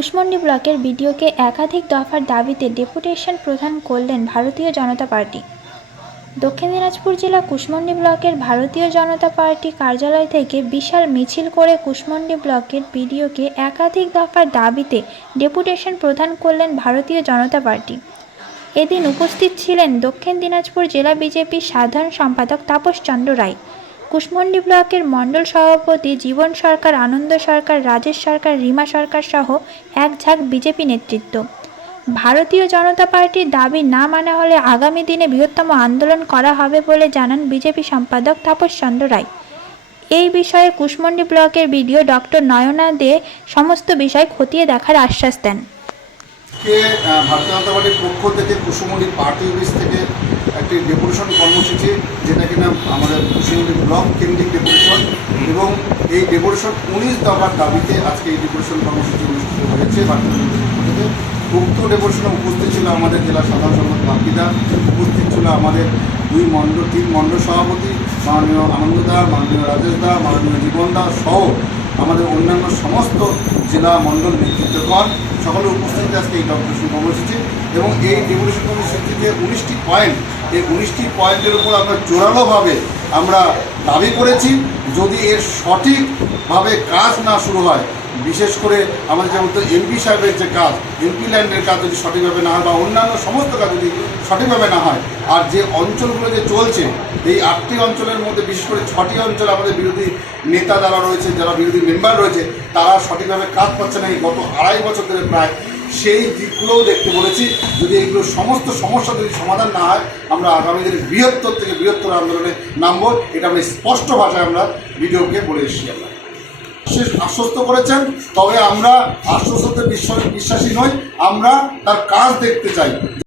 কুশমন্ডি ব্লকের বিডিওকে একাধিক দফার দাবিতে ডেপুটেশন প্রদান করলেন ভারতীয় জনতা পার্টি। দক্ষিণ দিনাজপুর জেলা কুশমন্ডি ব্লকের ভারতীয় জনতা পার্টি কার্যালয় থেকে বিশাল মিছিল করে কুশমন্ডি ব্লকের বিডিওকে একাধিক দফার দাবিতে ডেপুটেশন প্রদান করলেন ভারতীয় জনতা পার্টি। এদিন উপস্থিত ছিলেন দক্ষিণ দিনাজপুর জেলা বিজেপির সাধারণ সম্পাদক তাপস চন্দ্র রায়। কুশমন্ডি ব্লকের মণ্ডল সভাপতি, জীবন সরকার, আনন্দ সরকার, রাজেশ সরকার, রিমা সরকার সহ এক ঝাঁক বিজেপি নেতৃত্ব। ভারতীয় জনতা পার্টির দাবি না মানা হলে আগামী দিনে বৃহত্তম আন্দোলন করা হবে বলে জানান বিজেপি সম্পাদক তাপস চন্দ্র রায়। এই বিষয়ে কুশমন্ডি ব্লকের বিডিও ডক্টর নয়না দে সমস্ত বিষয় খতিয়ে দেখার আশ্বাস দেন। ভারতীয় জনতা পার্টির পক্ষ থেকে কুসুমন্ডি পার্টি অফিস থেকে একটি ডেপুটেশন কর্মসূচি, যেটা কিনা আমাদের কুসুমন্ডি ব্লক কেন্দ্রিক ডেপুটেশন এবং এই ডেপুটেশন উনিশ দফার দাবিতে আজকে এই ডেপুটেশন কর্মসূচি অনুষ্ঠিত হয়েছে উক্ত ডেপুটেশনে উপস্থিত ছিল আমাদের জেলা সাধারণ সম্পাদক বাপিদা উপস্থিত ছিল আমাদের দুই মণ্ডল তিন মণ্ডল সভাপতি, মাননীয় আনন্দদা, মাননীয় রাজেশ দা, মাননীয় জীবন দা সহ আমাদের অন্যান্য সমস্ত জেলা মণ্ডল নেতৃত্বগণ সকলে উপস্থিত আজকে এই ডেপুটেশন কর্মসূচি এবং এই ডেপুটেশন কর্মসূচিতে উনিশটি পয়েন্ট, এই উনিশটি পয়েন্টের উপর আমরা জোরালোভাবে আমরা দাবি করেছি। যদি এর সঠিকভাবে কাজ না শুরু হয় বিশেষ করে আমাদের যেমন এমপি সাহেবের যে কাজ, এমপি ল্যান্ডের কাজ যদি সঠিকভাবে না হয় বা অন্যান্য সমস্ত কাজ যদি সঠিকভাবে না হয়, আর যে অঞ্চলগুলো যে চলছে, এই আটটি অঞ্চলের মধ্যে বিশেষ করে ছটি অঞ্চল আমাদের বিরোধী নেতা যারা রয়েছে, যারা বিরোধী মেম্বার রয়েছে, তারা সঠিকভাবে কাজ পাচ্ছে না। এই গত আড়াই বছর ধরে প্রায় সেই দিকগুলোও দেখতে বলেছি। যদি এগুলো সমস্ত সমস্যা যদি সমাধান না হয়, আমরা আগামী দিনে বৃহত্তর থেকে বৃহত্তর আন্দোলনে নামবো। এটা আমরা স্পষ্ট ভাষায় আমরা ভিডিওকে বলে এসেছি আমরা। শেষ আশ্বস্ত করেছেন তবে আমরা আশ্বস্ততে বিশ্বাসী নই আমরা তার কাজ দেখতে চাই।